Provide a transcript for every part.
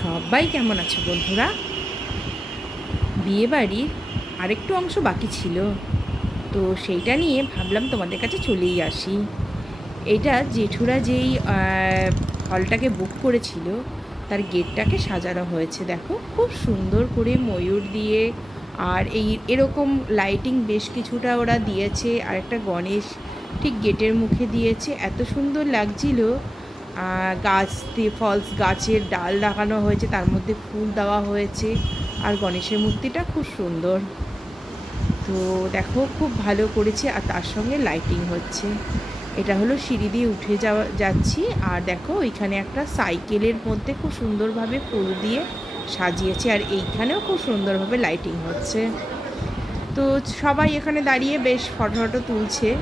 সবাই কেমন আছে বন্ধুরা? বিয়ে বাড়ির আরেকটু অংশ বাকি ছিল, তো সেইটা নিয়ে ভাবলাম তোমাদের কাছে চলেই আসি। এটা জেঠুরা যেই হলটাকে বুক করেছিল, তার গেটটাকে সাজানো হয়েছে, দেখো। খুব সুন্দর করে ময়ূর দিয়ে, আর এই এরকম লাইটিং বেশ কিছুটা ওরা দিয়েছে, আর একটা গণেশ ঠিক গেটের মুখে দিয়েছে। এত সুন্দর লাগছিল গাছ দিয়ে ফলস, গাছের ডাল লাগানো হয়েছে, তার মধ্যে ফুল দেওয়া হয়েছে। আর গণেশের মূর্তিটা খুব সুন্দর। তো দেখো, খুব ভালো করেছে আর তার সঙ্গে লাইটিং হচ্ছে। এটা হলো সিঁড়ি দিয়ে উঠে যাওয়া, যাচ্ছি। আর দেখো, ওইখানে একটা সাইকেলের মধ্যে খুব সুন্দরভাবে ফুল দিয়ে সাজিয়েছে। আর এইখানেও খুব সুন্দরভাবে লাইটিং হচ্ছে। তো সবাই এখানে দাঁড়িয়ে বেশ ফটো ফটো তুলছে।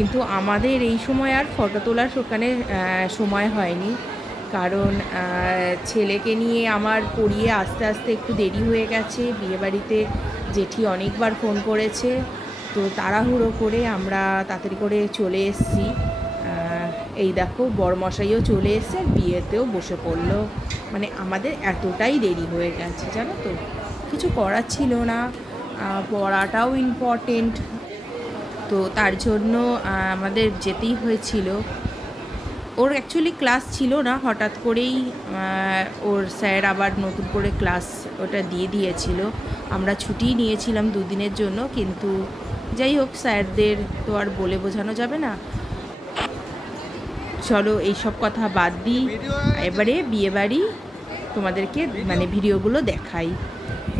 কিন্তু আমাদের এই সময় আর ফটো তোলার ওখানে সময় হয়নি। কারণ ছেলেকে নিয়ে আমার পড়িয়ে আস্তে আস্তে একটু দেরি হয়ে গেছে। বিয়েবাড়িতে জেঠি অনেকবার ফোন করেছে। তো তাড়াহুড়ো করে আমরা তাড়াতাড়ি করে চলে এসেছি। এই দেখো বড়মশাইও চলে এসছে বিয়েতেও বসে পড়ল। মানে আমাদের এতটাই দেরি হয়ে গেছে, জানো তো? কিছু করার ছিল না। পড়াটাও ইম্পর্টেন্ট তো তার জন্য আমাদের যেতেই হয়েছিল। ওর অ্যাকচুয়ালি ক্লাস ছিল না, হঠাৎ করেই ওর স্যার আবার নতুন করে ক্লাস ওটা দিয়ে দিয়েছিল। আমরা ছুটি নিয়েছিলাম দুদিনের জন্য, কিন্তু যাই হোক, স্যারদের তো আর বলে বোঝানো যাবে না। চলো এইসব কথা বাদ দিই। এবারে বিয়েবাড়ি তোমাদেরকে মানে ভিডিওগুলো দেখাই।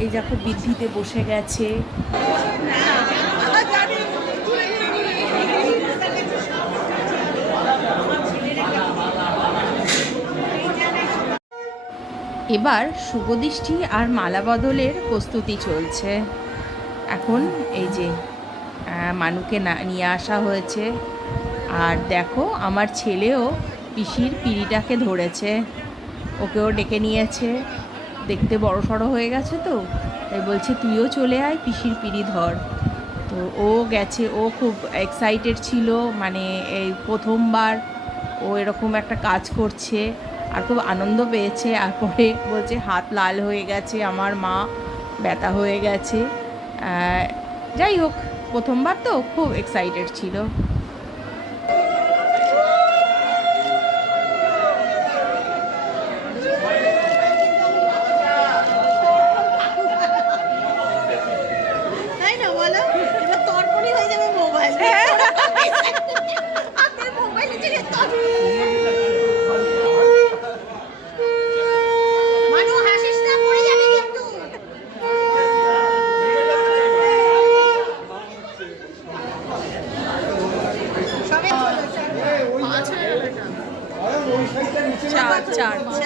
এই দেখো, বৃদ্ধিতে বসে গেছে। এবার শুভদৃষ্টি আর মালা বদলের প্রস্তুতি চলছে। এখন এই যে মানুকে নিয়ে আসা হয়েছে। আর দেখো, আমার ছেলেও পিসির পিড়িটাকে ধরেছে। ওকেও ডেকে নিয়েছে। দেখতে বড় সড়ো হয়ে গেছে তো। তাই বলছে, তুইও চলে আয়, পিসির পিড়ি ধর। তো ও গেছে, ও খুব এক্সাইটেড ছিল। মানে এই প্রথমবার ও এরকম একটা কাজ করছে। আর খুব আনন্দ পেয়েছে। আর পরে বলছে হাত লাল হয়ে গেছে আমার মা ব্যথা হয়ে গেছে। যাই হোক প্রথমবার তো খুব এক্সাইটেড ছিল। তাই না বলো? এবার তরপরি হয়ে যাবে মোবাইল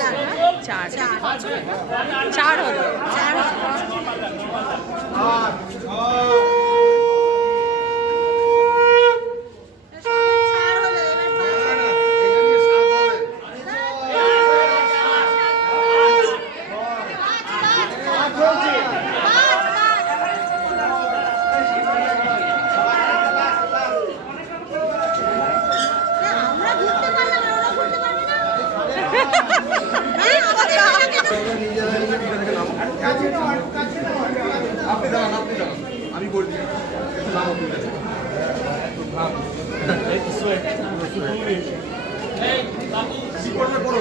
চার। চার। হলো। চার হলো এবার পাঁচ আমরা ঘুরতে পারলাম আর ওরা ঘুরতে পারবে না হ্যাঁ, আমাদের ওখানে তো আপনি দাঁড়ান আপনি দাঁড়ান আমি বলছি নাম আপনি দাঁড়ান। কি করবে করো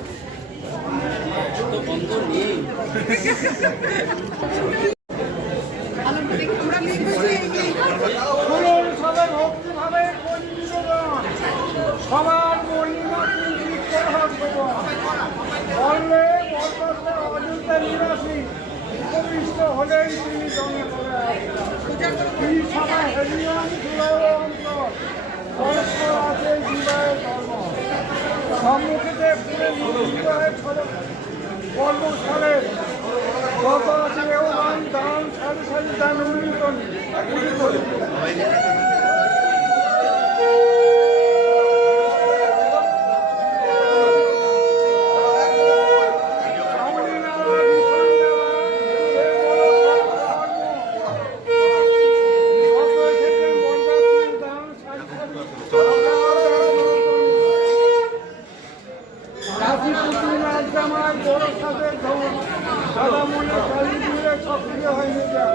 সবার নিবাসী তিনি জমে আছেন। তিনি সবাই হেলিয়ন পরস্পর আছে বিবাহের ধর্ম সম্মুখীতে কর্মস্থলে গত আছে দান সারি সারি দান উন্নীত সক্রিয় হয়ে যান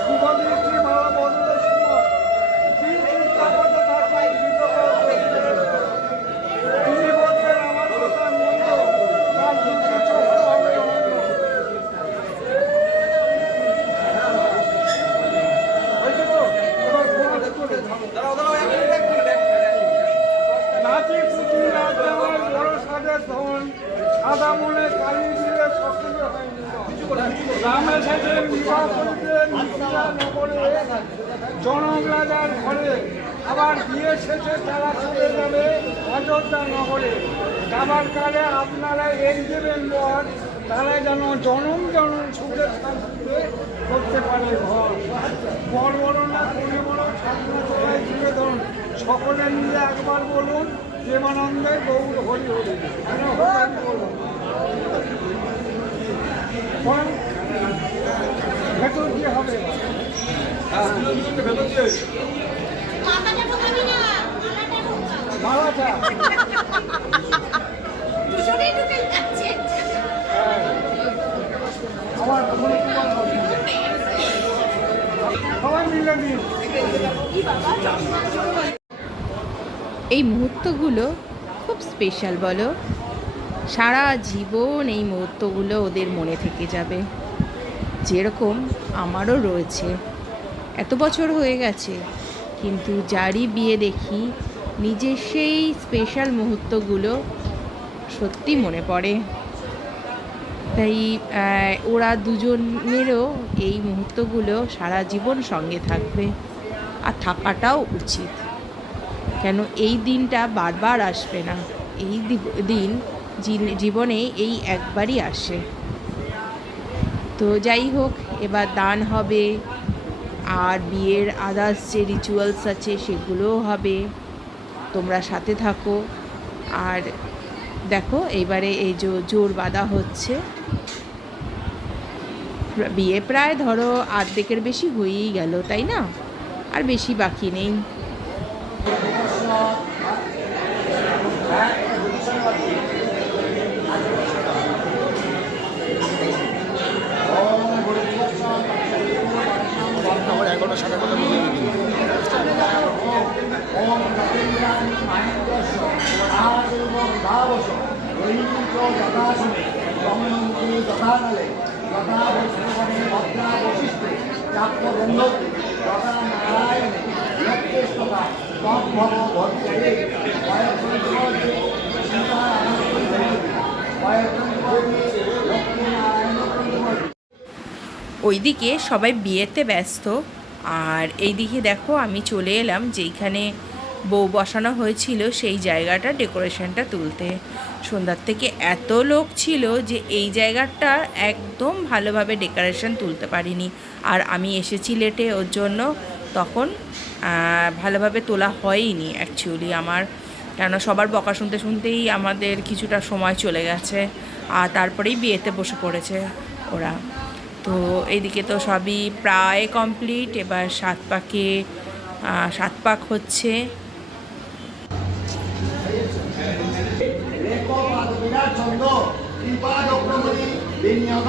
শুভ দৃষ্টি মালা বদলের সময় তিন তিন কাপড়ে থাকা তিনি বলছেন আমার কথা মন্দ তার দুটি চোখ হবে অন্ধ। হয়েছে তো? এবার প্রবেশ করে নাতি পুতি রাত জামাই বড় সাজের ধন সাদা মনে কালী দিয়ে সক্রিয় হয়নি রামে সাজে বিবাহ করিতে মিথিলা নগরে জনক রাজার ঘরে আবার বিয়ে শেষে তারা চলে যাবে অযোধ্যা নগরে। যাবার কালে আপনারা এই দেবেন বর তারা যেন জনম জনম সুখে শান্তিতে করতে পারে ঘর। বড় বড় না কোনে বড় স্বপ্ন তোলায় তুলে ধরুন। সকলে মিলে একবার বলুন প্রেমানন্দে গৌর হরি হরি। বলুন? ভেতর কি হবে। মাথাটা ঢোকাবি না মাথাটা ঢোকা মালাটা দুশোটাই ঢুকে যাচ্ছে আমার মনে কি বলা হবে? সবাই মিলে দিন এই মুহূর্তগুলো খুব স্পেশাল বলো। সারা জীবন এই মুহূর্তগুলো ওদের মনে থেকে যাবে। যেরকম আমারও রয়েছে। এত বছর হয়ে গেছে কিন্তু যারই বিয়ে দেখি নিজের সেই স্পেশাল মুহূর্তগুলো সত্যি মনে পড়ে। তাই ওরা দুজনেরও এই মুহূর্তগুলো সারা জীবন সঙ্গে থাকবে আর থাকাটাও উচিত। কেন এই দিনটা বারবার আসবে না। এই দিন জীবনে এই একবারই আসে। তো যাই হোক, এবার দান হবে, আর বিয়ের আদার্স যে রিচুয়ালস আছে সেগুলোও হবে। তোমরা সাথে থাকো। আর দেখো, এইবারে এই যে জোর বাঁধা হচ্ছে। বিয়ে প্রায় ধরো আর্ধেকের বেশি হয়েই গেল, তাই না? আর বেশি বাকি নেই। ওইদিকে সবাই বিয়েতে ব্যস্ত, আর এইদিকে দেখো আমি চলে এলাম যেইখানে বউ বসানো হয়েছিল সেই জায়গাটা ডেকোরেশনটা তুলতে। সন্ধ্যার থেকে এত লোক ছিল যে এই জায়গাটা একদম ভালোভাবে ডেকোরেশন তুলতে পারিনি। আর আমি এসেছি লেটে ওর জন্য তখন ভালোভাবে তোলা হয়ইনি অ্যাকচুয়ালি আমার। কেন সবার বকা শুনতে শুনতেই আমাদের কিছুটা সময় চলে গেছে, আর তারপরেই বিয়েতে বসে পড়েছে ওরা। তো এইদিকে তো সবই প্রায় কমপ্লিট এবার সাত পাকে সাত পাক হচ্ছে। বিনিয়োগ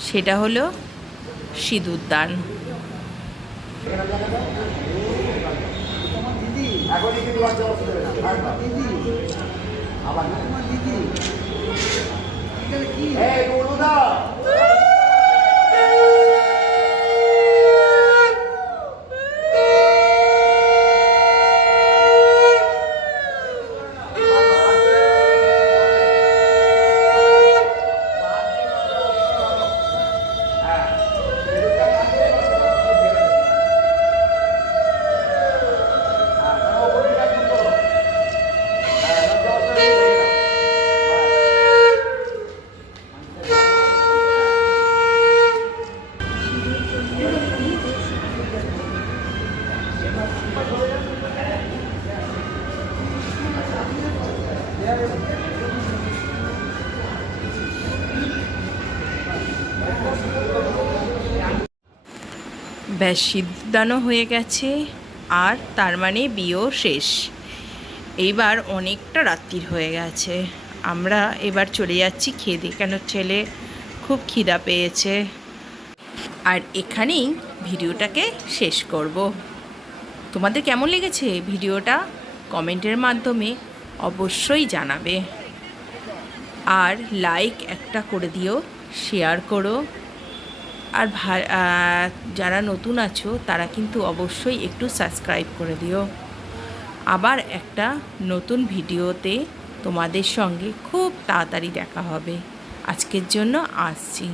সেটা হলো সিঁদুর দান। আবার তোমার ব্যাস হয়ে গেছে, আর তার মানে বিয়েও শেষ। এইবার অনেকটা রাত্রির হয়ে গেছে। আমরা এবার চলে যাচ্ছি খেদে, কেন ছেলে? খুব খিদা পেয়েছে। আর এখানেই ভিডিওটাকে শেষ করব। তোমাদের কেমন লেগেছে ভিডিওটা? কমেন্টের মাধ্যমে অবশ্যই জানাবে। আর লাইক একটা করে দিও, শেয়ার করো। আর যারা নতুন আছো, তারা কিন্তু অবশ্যই একটু সাবস্ক্রাইব করে দিও। আবার একটা নতুন ভিডিওতে তোমাদের সঙ্গে খুব তাড়াতাড়ি দেখা হবে। আজকের জন্য আসছি।